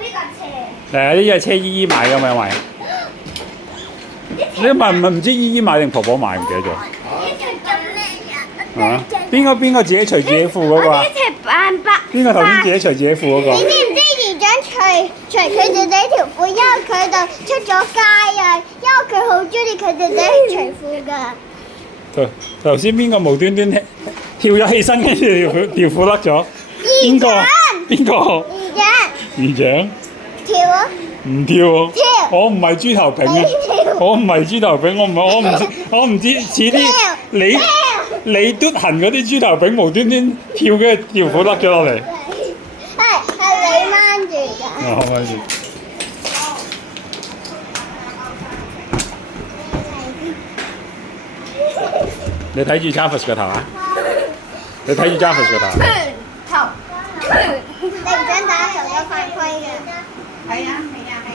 呢架車。誒呢隻車姨姨買㗎嘛，因為你唔知姨姨買定婆婆買唔記得咗。呢條咁靚啊！邊個自己除自己褲嗰個啊？呢條扮白。邊個頭先自己除自己褲嗰個？你知唔知姨丈除佢哋呢條褲，因為佢就出咗街啊，因為佢好中意佢哋呢除褲㗎。頭先邊個無端端跳咗起身，跟住條褲甩咗？邊個？邊個？姨丈姨丈？跳啊！唔跳喎！跳我唔係豬頭炳啊！我唔係豬頭炳，我唔知似啲你嘟痕嗰啲豬頭炳無端端跳嘅條褲甩咗落嚟。係你掹住㗎。哦，掹住。你睇住 Jarvis 個頭啊！你睇住 Jarvis 個頭。頭。你唔想打球有犯規㗎？係啊係啊係